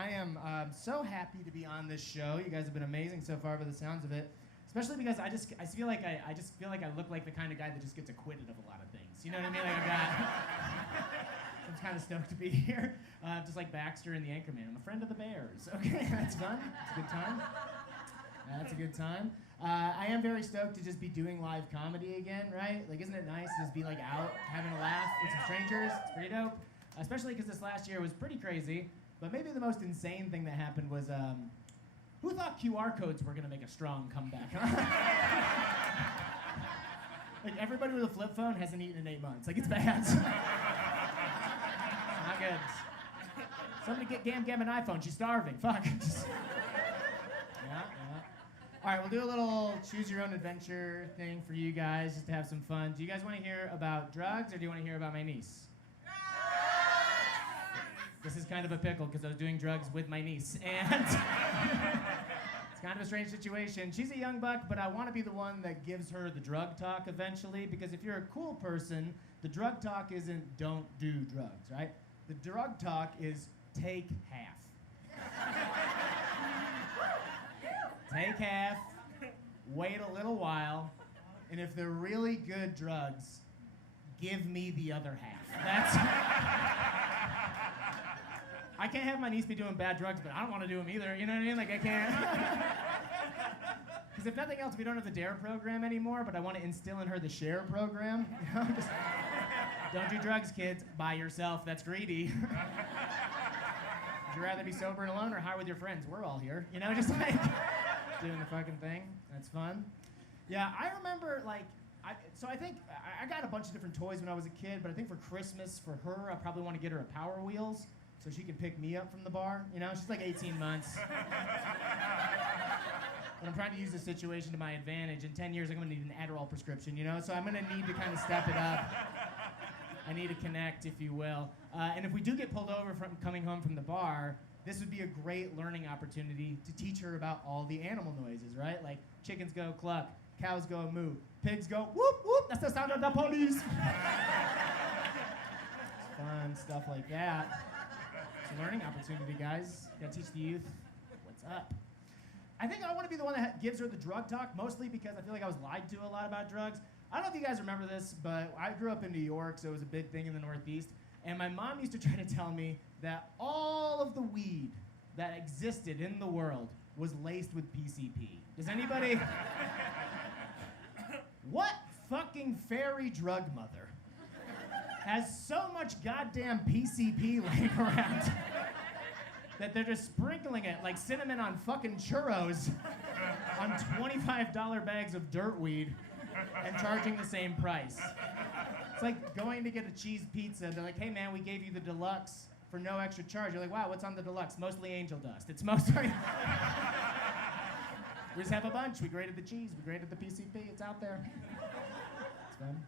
I am so happy to be on this show. You guys have been amazing so far by the sounds of it. Especially because I feel like I look like the kind of guy that just gets acquitted of a lot of things. You know what I mean? Like I'm kind of stoked to be here. Just like Baxter and the Anchorman. I'm a friend of the Bears. Okay, that's fun. It's a good time. That's a good time. I am very stoked to just be doing live comedy again, right? Like, isn't it nice to just be like out having a laugh with some strangers? It's pretty dope. Especially because this last year was pretty crazy. But maybe the most insane thing that happened was, who thought QR codes were gonna make a strong comeback? Huh? Like, everybody with a flip phone hasn't eaten in 8 months. Like, it's bad. Not good. Somebody get Gam an iPhone. She's starving. Fuck. Yeah. All right, we'll do a little choose your own adventure thing for you guys just to have some fun. Do you guys want to hear about drugs or do you want to hear about my niece? This is kind of a pickle because I was doing drugs with my niece, and it's kind of a strange situation. She's a young buck, but I want to be the one that gives her the drug talk eventually, because if you're a cool person, the drug talk isn't don't do drugs, right? The drug talk is take half. Take half, wait a little while, and if they're really good drugs, give me the other half. That's... I can't have my niece be doing bad drugs, but I don't want to do them either. You know what I mean? Like, I can't. Because if nothing else, we don't have the DARE program anymore, but I want to instill in her the SHARE program. You know? Just, don't do drugs, kids. By yourself. That's greedy. Would you rather be sober and alone or high with your friends? We're all here. You know, just like doing the fucking thing. That's fun. Yeah, I remember, like, I think I got a bunch of different toys when I was a kid, but I think for Christmas, for her, I probably want to get her a Power Wheels so she can pick me up from the bar. You know, she's like 18 months. But I'm trying to use this situation to my advantage. In 10 years, I'm gonna need an Adderall prescription, you know? So I'm gonna need to kind of step it up. I need to connect, if you will. And if we do get pulled over from coming home from the bar, this would be a great learning opportunity to teach her about all the animal noises, right? Like chickens go cluck, cows go moo, pigs go whoop whoop, that's the sound of the police. It's fun, stuff like that. It's a learning opportunity, guys. Gotta teach the youth what's up. I think I want to be the one that gives her the drug talk, mostly because I feel like I was lied to a lot about drugs. I don't know if you guys remember this, but I grew up in New York, so it was a big thing in the Northeast. And my mom used to try to tell me that all of the weed that existed in the world was laced with PCP. Does anybody... What fucking fairy drug mother has so much goddamn PCP laying around that they're just sprinkling it like cinnamon on fucking churros on $25 bags of dirt weed and charging the same price? It's like going to get a cheese pizza. They're like, hey man, we gave you the deluxe for no extra charge. You're like, wow, what's on the deluxe? Mostly angel dust. It's mostly... We just have a bunch. We graded the cheese. We graded the PCP. It's out there. It's fun.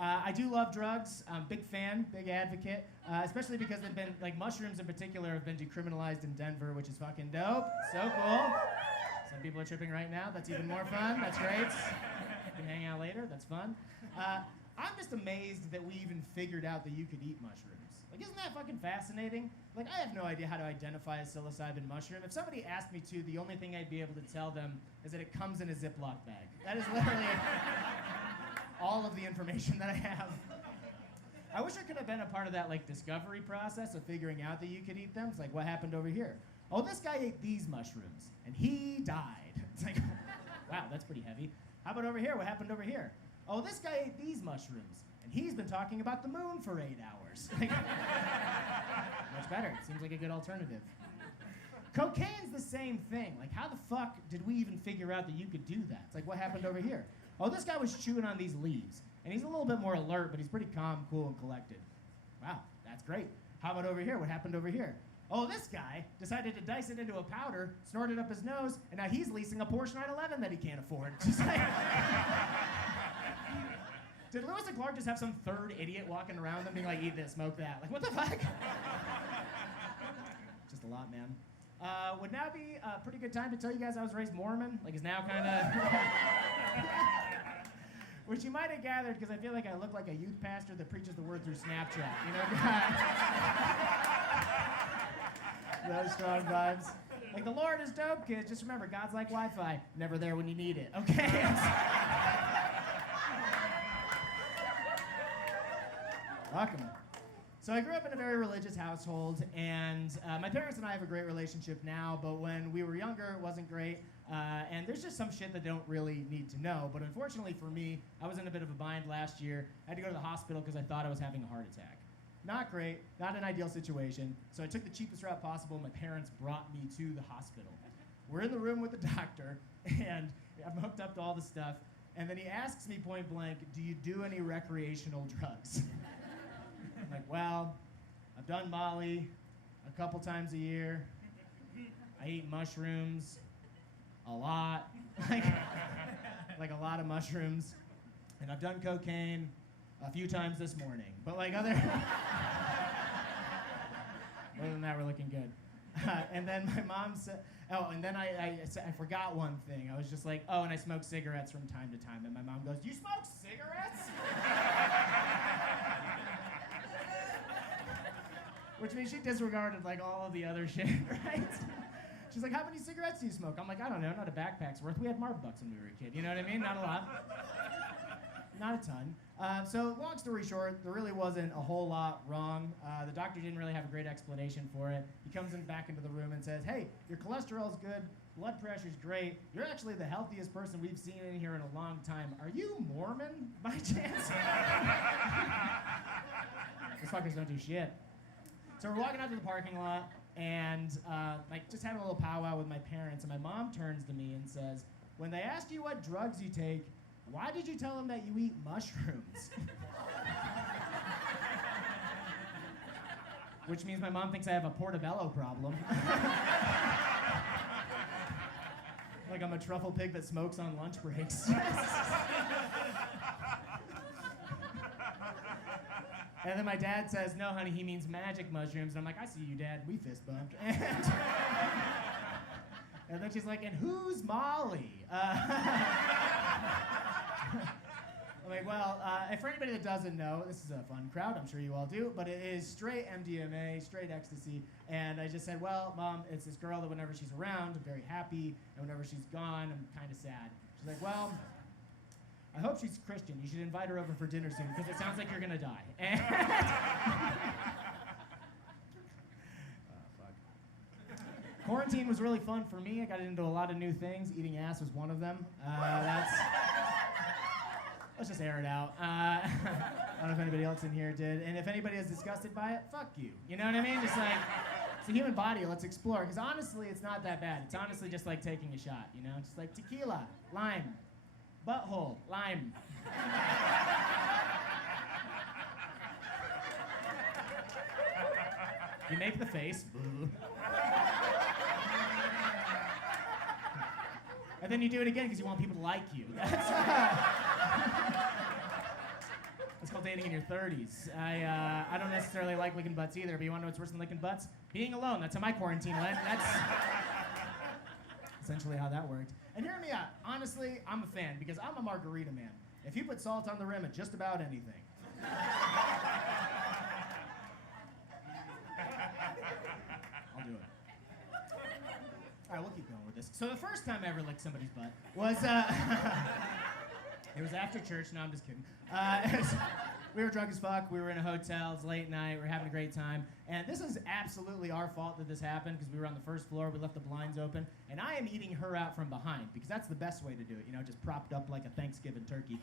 I do love drugs. I'm a big fan, big advocate, especially because they've been, like mushrooms in particular, have been decriminalized in Denver, which is fucking dope. So cool. Some people are tripping right now. That's even more fun. That's great. We can hang out later. That's fun. I'm just amazed that we even figured out that you could eat mushrooms. Like, isn't that fucking fascinating? Like, I have no idea how to identify a psilocybin mushroom. If somebody asked me to, the only thing I'd be able to tell them is that it comes in a Ziploc bag. That is literally all of the information that I have. I wish I could have been a part of that, like, discovery process of figuring out that you could eat them. It's like, what happened over here? Oh, this guy ate these mushrooms, and he died. It's like, wow, that's pretty heavy. How about over here? What happened over here? Oh, this guy ate these mushrooms, and he's been talking about the moon for 8 hours. Much better. It seems like a good alternative. Cocaine's the same thing. Like, how the fuck did we even figure out that you could do that? It's like, what happened over here? Oh, this guy was chewing on these leaves, and he's a little bit more alert, but he's pretty calm, cool, and collected. Wow, that's great. How about over here? What happened over here? Oh, this guy decided to dice it into a powder, snort it up his nose, and now he's leasing a Porsche 911 that he can't afford. Just like... Did Lewis and Clark just have some third idiot walking around them being like, eat this, smoke that? Like, what the fuck? Just a lot, man. Would now be a pretty good time to tell you guys I was raised Mormon. Like, it's now kind of... Which you might have gathered because I feel like I look like a youth pastor that preaches the word through Snapchat. You know? Those strong vibes. Like, the Lord is dope, kids. Just remember, God's like Wi-Fi. Never there when you need it, okay? Welcome. So I grew up in a very religious household, and my parents and I have a great relationship now, but when we were younger, it wasn't great. And there's just some shit that they don't really need to know. But unfortunately for me, I was in a bit of a bind last year. I had to go to the hospital because I thought I was having a heart attack. Not great, not an ideal situation. So I took the cheapest route possible. My parents brought me to the hospital. We're in the room with the doctor, and I'm hooked up to all the stuff. And then he asks me point blank, do you do any recreational drugs? I'm like, well, I've done Molly a couple times a year. I eat mushrooms a lot, like a lot of mushrooms. And I've done cocaine a few times this morning. But like other than that, we're looking good. And then my mom said, oh, and then I forgot one thing. I was just like, oh, and I smoke cigarettes from time to time. And my mom goes, you smoke cigarettes? Which means she disregarded like all of the other shit, right? She's like, how many cigarettes do you smoke? I'm like, I don't know, not a backpack's worth. We had Marlboros when we were a kid, you know what I mean? Not a lot. Not a ton. So long story short, there really wasn't a whole lot wrong. The doctor didn't really have a great explanation for it. He comes back into the room and says, hey, your cholesterol's good, blood pressure's great. You're actually the healthiest person we've seen in here in a long time. Are you Mormon by chance? Those fuckers don't do shit. So we're walking out to the parking lot and like just having a little powwow with my parents, and my mom turns to me and says, when they asked you what drugs you take, why did you tell them that you eat mushrooms? Which means my mom thinks I have a portobello problem. Like I'm a truffle pig that smokes on lunch breaks. And then my dad says, no, honey, he means magic mushrooms. And I'm like, I see you, Dad. We fist bumped. And then she's like, and who's Molly? I'm like, well, for anybody that doesn't know, this is a fun crowd, I'm sure you all do, but it is straight MDMA, straight ecstasy. And I just said, well, Mom, it's this girl that whenever she's around, I'm very happy, and whenever she's gone, I'm kind of sad. She's like, well, I hope she's Christian. You should invite her over for dinner soon, because it sounds like you're gonna die. And quarantine was really fun for me. I got into a lot of new things. Eating ass was one of them. Let's just air it out. I don't know if anybody else in here did. And if anybody is disgusted by it, fuck you. You know what I mean? Just like, it's a human body, let's explore. Because honestly, it's not that bad. It's honestly just like taking a shot, you know? Just like tequila, lime, butthole, lime. You make the face. And then you do it again because you want people to like you. It's called dating in your 30s. I don't necessarily like licking butts either, but you want to know what's worse than licking butts? Being alone. That's how my quarantine went. That's essentially how that worked. And hear me out. Honestly, I'm a fan because I'm a margarita man. If you put salt on the rim at just about anything. I'll do it. All right, we'll keep going with this. So the first time I ever licked somebody's butt was, it was after church. No, I'm just kidding. We were drunk as fuck. We were in a hotel. It's late night. We were having a great time. And this is absolutely our fault that this happened because we were on the first floor. We left the blinds open. And I am eating her out from behind because that's the best way to do it, you know, just propped up like a Thanksgiving turkey.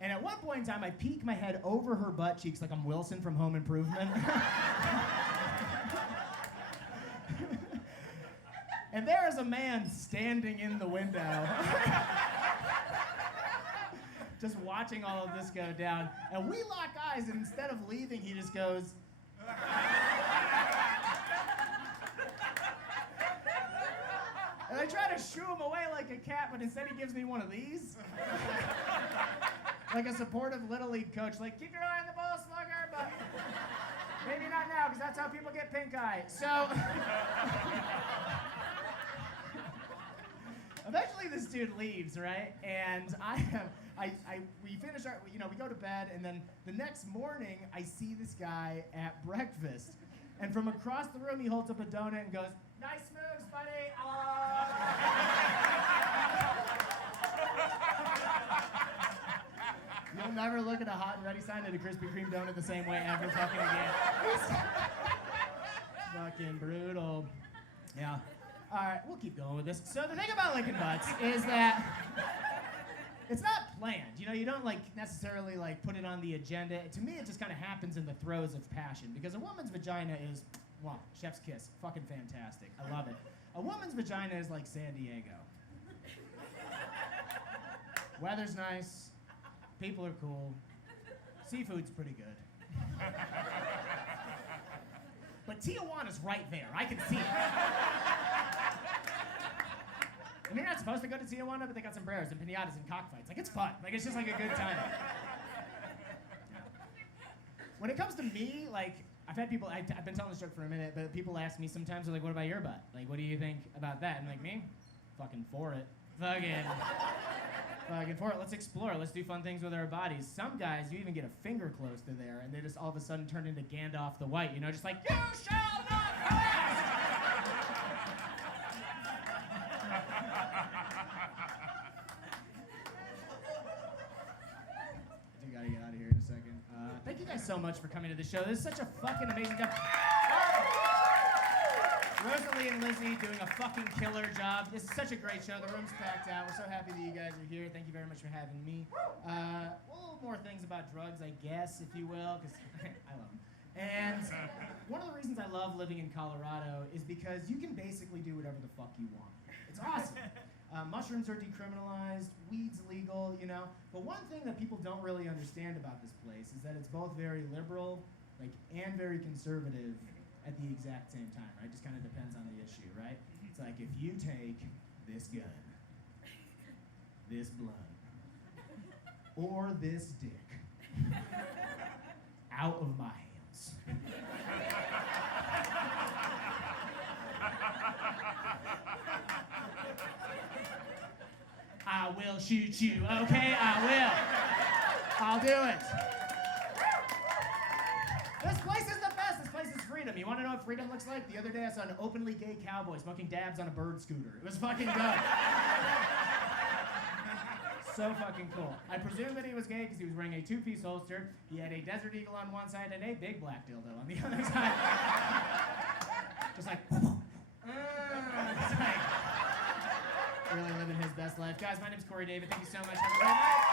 And at one point in time, I peek my head over her butt cheeks like I'm Wilson from Home Improvement. And there is a man standing in the window, just watching all of this go down. And we lock eyes, and instead of leaving, he just goes. And I try to shoo him away like a cat, but instead he gives me one of these. Like a supportive Little League coach, like, keep your eye on the ball, slugger, but maybe not now, because that's how people get pink eye. So. Eventually this dude leaves, right? And we finish we go to bed, and then the next morning I see this guy at breakfast. And from across the room, he holds up a donut and goes, "Nice moves, buddy." You'll never look at a hot and ready sign at a Krispy Kreme donut the same way ever fucking again. Fucking brutal. Yeah. All right, we'll keep going with this. So the thing about licking butts is that it's not planned. You know, you don't like necessarily like put it on the agenda. To me, it just kind of happens in the throes of passion because a woman's vagina is, wow, chef's kiss, fucking fantastic. I love it. A woman's vagina is like San Diego. Weather's nice, people are cool, seafood's pretty good. But Tijuana's right there. I can see it. And you're not supposed to go to Tijuana, but they got sombreros and pinatas and cockfights. Like, it's fun. Like, it's just like a good time. When it comes to me, like, I've had people, I've been telling this joke for a minute, but people ask me sometimes, they're like, what about your butt? Like, what do you think about that? And I'm like, me? Fucking for it. Fucking for it. Let's explore. Let's do fun things with our bodies. Some guys, you even get a finger close to there, and they just all of a sudden turn into Gandalf the White, you know, just like, you shall not pass! I do gotta get out of here in a second. Thank you guys so much for coming to the show. This is such a fucking amazing job. Rosalie and Lizzie doing a fucking killer job. This is such a great show. The room's packed out. We're so happy that you guys are here. Thank you very much for having me. A little more things about drugs, I guess, if you will, because I love them. And one of the reasons I love living in Colorado is because you can basically do whatever the fuck you want. It's awesome. Mushrooms are decriminalized, weed's legal, you know. But one thing that people don't really understand about this place is that it's both very liberal, like, and very conservative at the exact same time, right? Just kind of depends on the issue, right? It's like if you take this gun, this blood, or this dick out of my hands, I will shoot you, okay? I will. I'll do it. This place is the best. This place is freedom. You want to know what freedom looks like? The other day I saw an openly gay cowboy smoking dabs on a bird scooter. It was fucking good. So fucking cool. I presume that he was gay because he was wearing a two-piece holster. He had a Desert Eagle on one side and a big black dildo on the other side. Just like, really living his best life. Guys, my name's Korey David. Thank you so much. Have a great night.